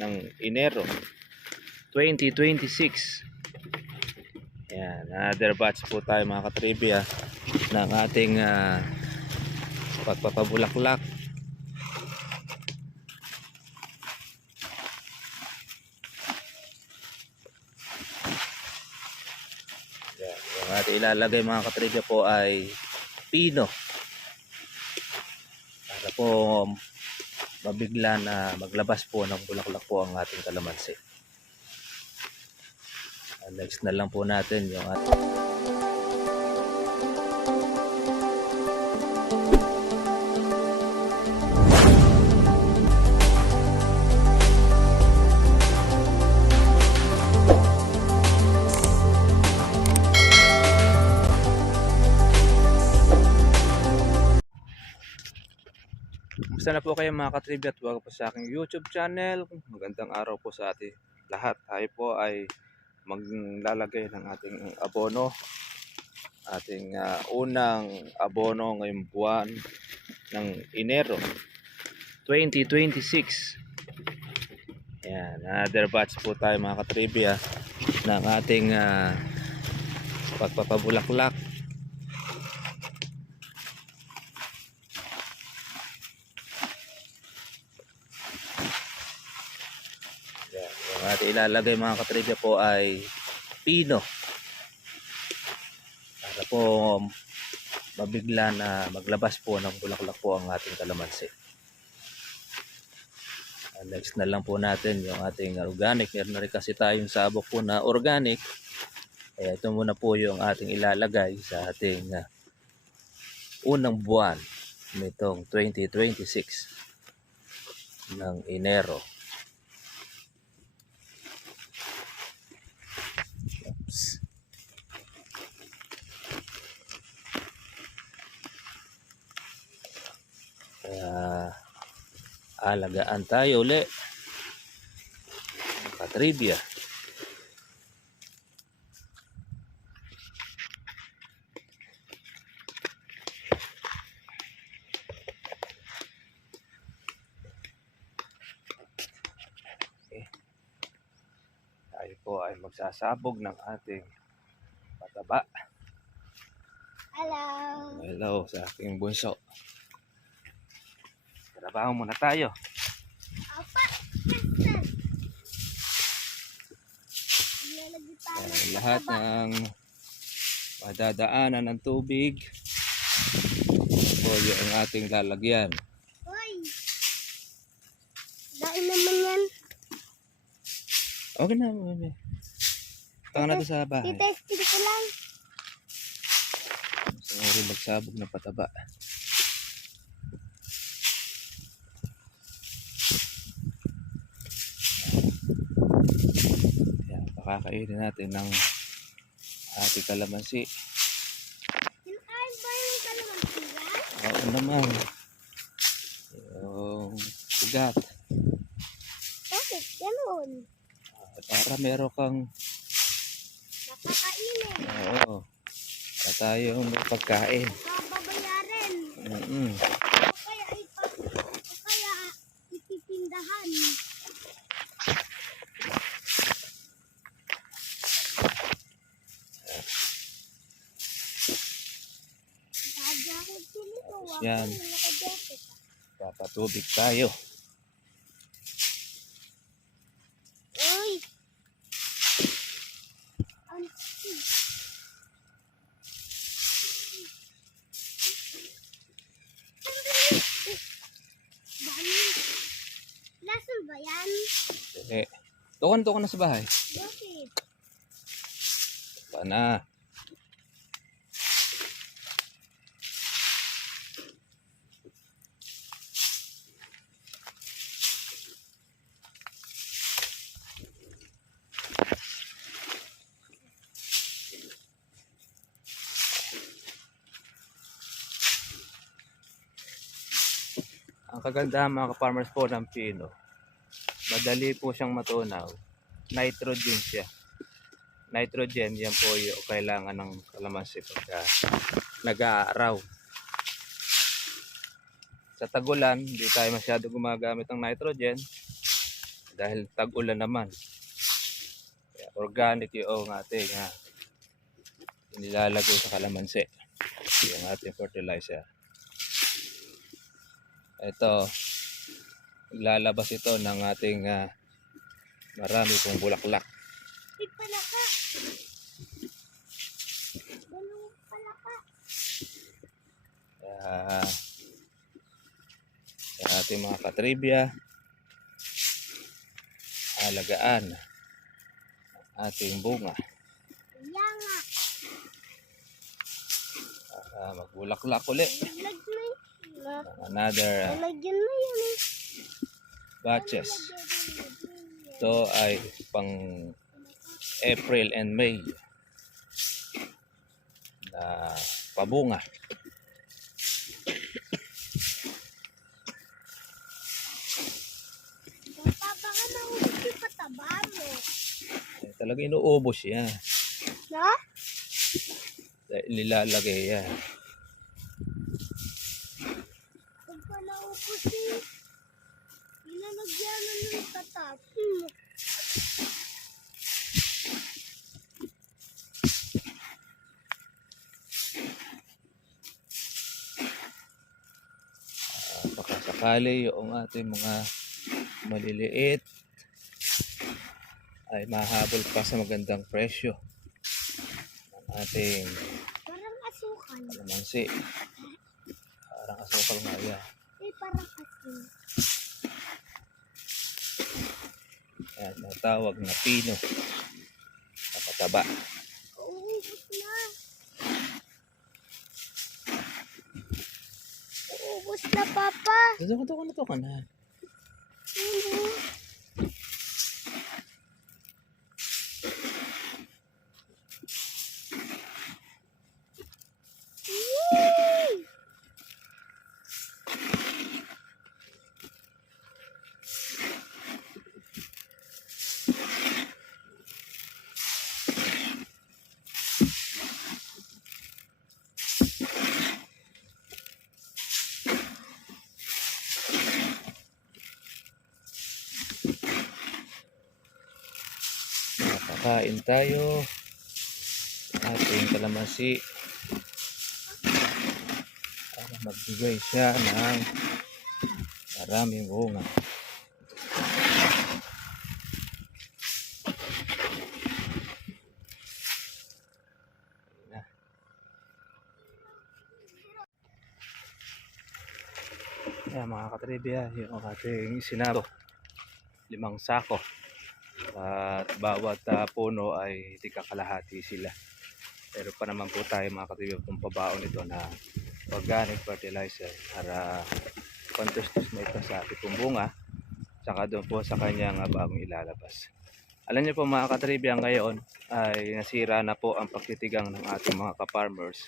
ng Enero 2026. Yan, another batch po tayo mga katribya ng ating pagpapabulaklak. Yan, yung ating ilalagay mga katribya po ay pino para po mabigla na maglabas po ng bulaklak po ang ating kalamansi. Next na lang po natin yung ating Kumusta na po kayo mga katribya at welcome po sa aking YouTube channel. Magandang araw po sa ating lahat. Tayo po ay maglalagay ng ating abono. Ating unang abono ngayong buwan ng Enero 2026. Yan, another batch po tayo mga katribya ng ating pagpapabulaklak. Yung ating ilalagay mga katribya po ay pino para po mabigla na maglabas po ng bulaklak po ang ating kalamansi. Next na lang po natin yung ating organic. Meron na rin kasi tayong sabok po na organic. Kaya ito muna po yung ating ilalagay sa ating unang buwan nitong 2026 ng Enero. Kaya alagaan tayo uli katribya. Okay. Tayo po ay magsasabog ng ating pataba. Hello sa aking bunso. Trabaho muna tayo. Lahat ng madadaanan ng tubig po yung ating lalagyan. Dain naman yan. Okay na, mami. Taka natin sa bahay. Titesting ko lang. Sorry, magsabog ng pataba. Yan, pakakainin natin ng ating kalamansi. Kinain ba yung kalamansi yan? Oo naman. Yung ugat. Bakit? Ganun. Para meron kang Nakakainin. oo, na tayong pagkain. Nakababayaran. O kaya ititindahan. Nakajakit sila ito. Yan. Nakajakit. Papatubig tayo. Uy! Lason ba yan? Tukan na sa bahay. Bakit? Sana. Ang kagandahan mga ka-farmers po ng pino, madali po siyang matunaw. Nitrogen siya. Nitrogen, yan po yung kailangan ng kalamansi pagka nag-aaraw. Sa tagulan, hindi tayo masyado gumagamit ng nitrogen. dahil tag-ulan naman. Kaya organic yung ating nilalagay sa kalamansi, yung ating fertilizer. Ito, lalabas ito ng ating marami pong bulaklak. Ay, palaka. Dalawang palaka. Kaya, sa ating mga katribya, alagaan ang ating bunga. Kaya nga. Magbulaklak ulit. Lag na yun. Another Lagyan na yan eh. batches. Ito ay pang April and May na pabunga. Papa, baka naubos yung pataba mo. Talaga inuubos yan. Na? Dahil nilalagay yan. Pagka naubos eh. Nilalagyan na ng tatap. Baka sakali yung ating mga maliliit ay mahabol pa sa magandang presyo ng ating Parang asukal. kalamansi. Parang asukal nga yan. Eh, parang asin. Yan, natawag na pino na pataba. Uubos na. Uubos na, Papa. Ito ka na. Yay! Makakain tayo ng ating kalamansi para magbigay siya ng maraming bunga. Ayan mga katribya, yung ating sinabo, 5 sako. At bawat puno ay tigkakalahati sila. Pero pa naman po tayo mga katribya kung pabaon ito na organic fertilizer para kontustos na ito sa ating pong bunga, saka doon po sa kanyang bagong ilalabas. Alam niyo po mga katribya, ngayon ay nasira na po ang pagtitigang ng ating mga ka-farmers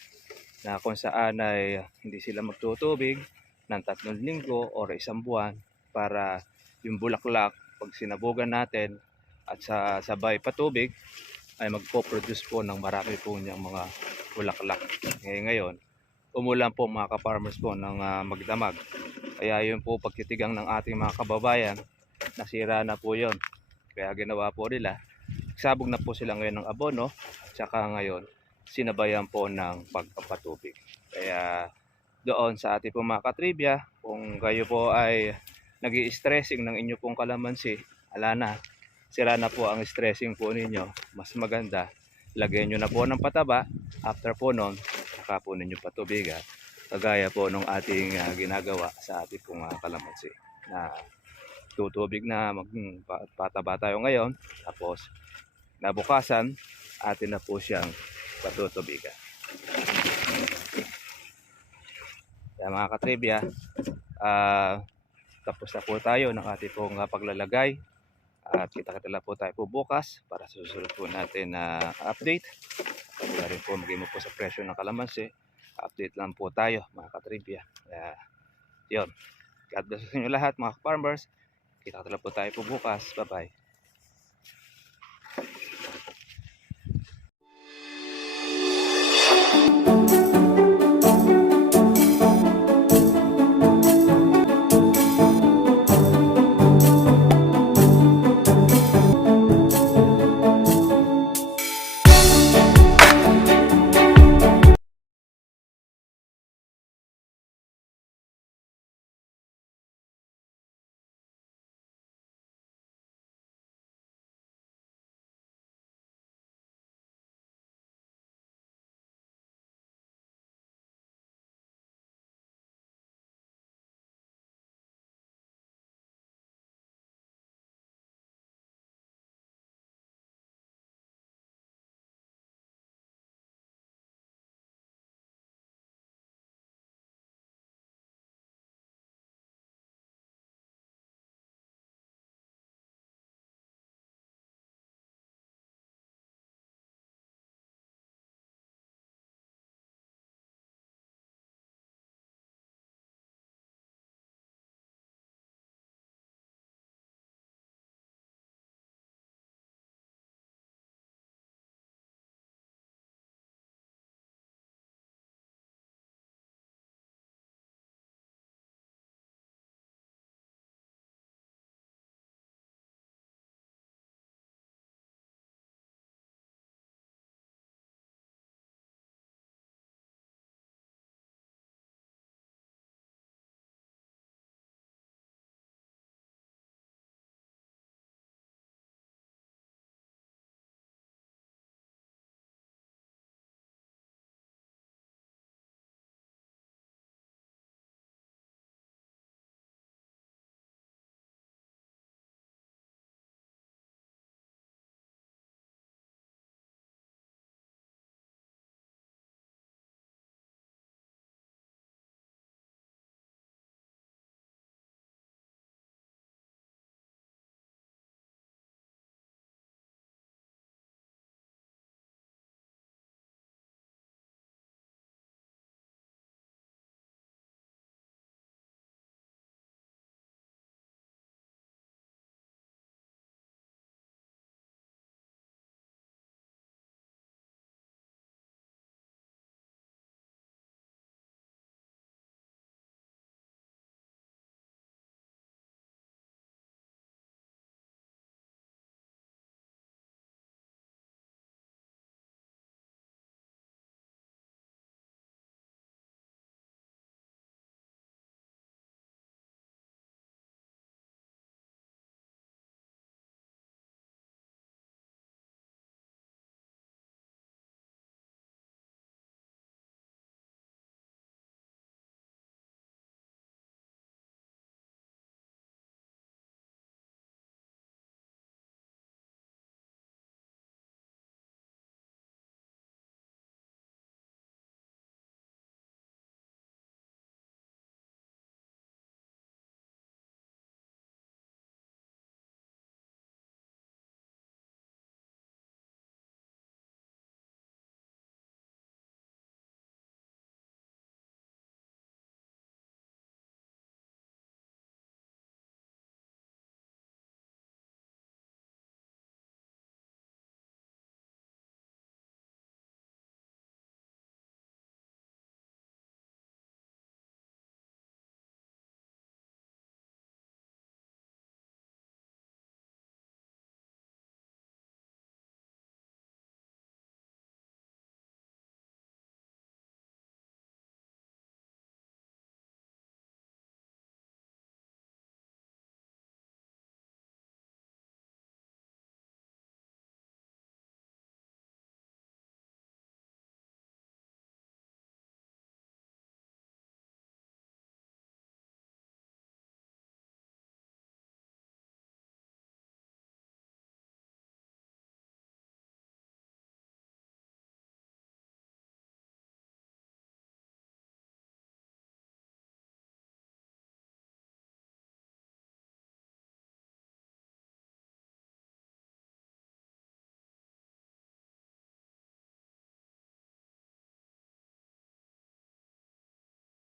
na kung saan ay hindi sila magtutubig ng 3 linggo o 1 buwan para yung bulaklak pag sinabugan natin at sa sabay patubig ay magpo-produce po ng marami po niyang mga bulaklak. Ngayon, umulan po mga ka-farmers po ng magdamag. Kaya yun po pagtitigang ng ating mga kababayan, nasira na po yun. Kaya ginawa po nila, sabog na po sila ngayon ng abono, tsaka ngayon sinabayan po ng pagpapatubig. Kaya doon sa ating pong mga katribya, kung kayo po ay nag-i-stressing ng inyo pong kalamansi, ala na, sira na po ang stressing po ninyo. Mas maganda, lagyan nyo na po ng pataba, after po nun, saka po ninyo patubigan. Kagaya po nung ating ginagawa sa ating pong kalamansi. Na tutubig na, magpataba tayo ngayon, tapos nabukasan, atin na po siyang patutubigan. Kaya mga katribya, tapos na po tayo ng ating pong paglalagay at kita-kita lang po tayo po bukas para sa susunod po natin na update. Kaya rin po maging mo po sa presyo ng kalamansi, update lang po tayo mga katribya. Kaya yun, God bless sa inyo lahat mga farmers. Kita-kita lang po tayo po bukas. Bye bye.